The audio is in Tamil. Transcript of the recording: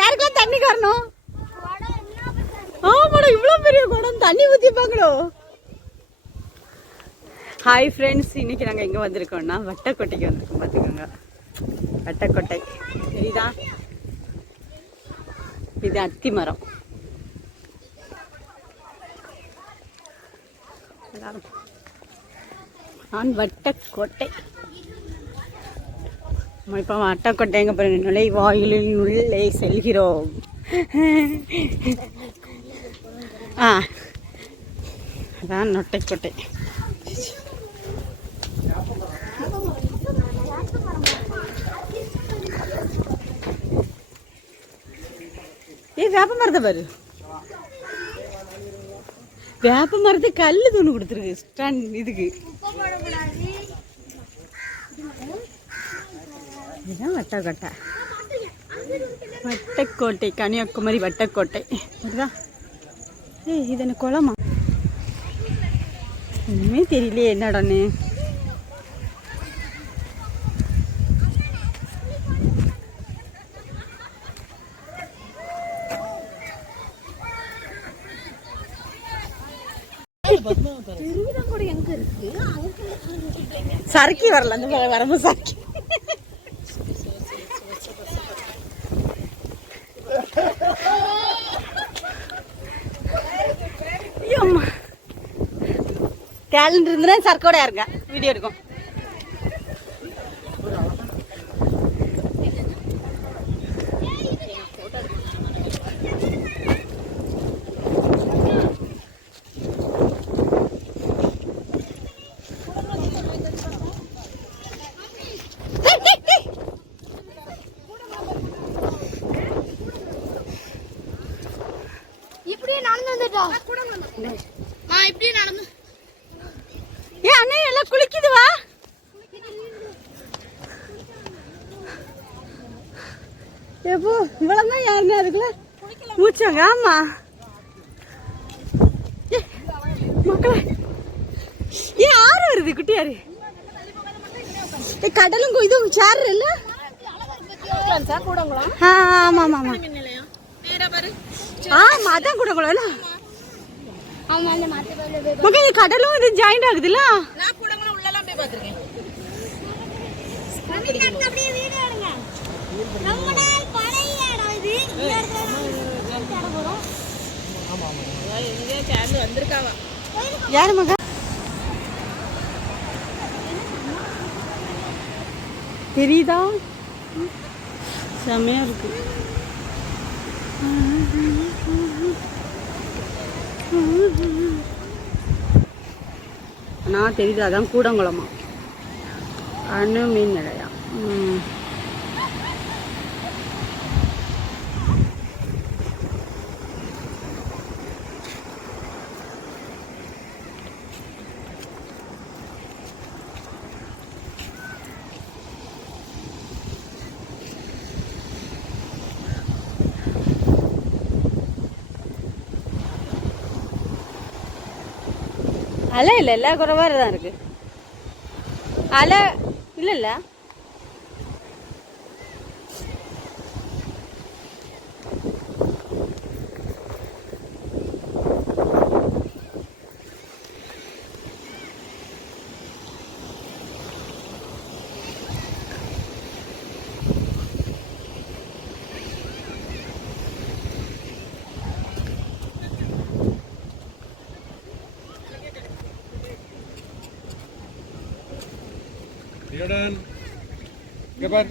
யாருக்கெல்லாம் தண்ணி காரணம்? ஆமாடா இவ்வளோ பெரிய குடம். தண்ணி ஊற்றிப்பாங்களோ ஹாய் ஃப்ரெண்ட்ஸ் இன்னைக்கு நாங்கள் எங்கே வந்திருக்கோம்னா வட்டக்கோட்டைக்கு வந்திருக்கோம் பார்த்துக்கோங்க. வட்டக்கோட்டை. சரிதா இது அத்தி மரம். நான் வட்டக்கோட்டை. நம்ம இப்போ வட்டக்கோட்டை எங்கே போகிற நுழைவாயிலில் உள்ளே செல்கிறோம். ஆ அதான் நொட்டைக்கொட்டை. ஏ வேப்ப மரத்தை பாரு. வேப்ப மரத்து கல் தூணு கொடுத்துருக்கு ஸ்டாண்ட் இதுக்கு. இதுதான் வட்டக்கோட்டை. வட்டக்கோட்டை கன்னியாகுமரி வட்டக்கோட்டை. இதுதான் ஏய் இது என்ன குளமா? ஒன்றுமே தெரியலையே என்ன இடம்னு சறுக்கி வரல அந்த பக்கம் வரும்போது டேலண்ட் இருந்துன்னா சர்க்கோட இருங்க. வீடியோ எடுக்கும். இப்படியே நடந்து வந்துட்டா நான் இப்படியே நடந்து. ஏ அண்ணே எல்லாம் குளிக்குது வா. எப்போ இவ்வளவு யாருமே அதுக்குள்ள? மூச்சாங்க ஆமா. ஏ, மக்களே. ஏ ஆறு வருது குட்டியாரு. ஏ கடலும் கு- இதுவும் சேர் இல்ல? கூடங்குளம் ஆ, ஆமா ஆமா ஆமா. நிலையம் நேரா பாரு ஆமா அதான் கூட மக்கள் இது கடலும் இது ஜாயிண்ட் ஆகுதுல்ல? நான் கூடங்குளம் உள்ளலாம் போய் பார்த்துருக்கேன். அப்படியே வீடியோ எடுங்க. ரொம்ப நாள் பழைய இடம் இது. இந்த இடத்துல தான் தேட போறோம். வந்திருக்காவா யாரு மகா? தெரியுதா? செம்மையா இருக்கு நான் தெரியுது அதான் கூடங்குளமா. அணு மீன் நிலையம். அலை இல்லை எல்லா குறைவாக தான் இருக்கு. அலை இல்லை இல்லை. রিটার্ন এবার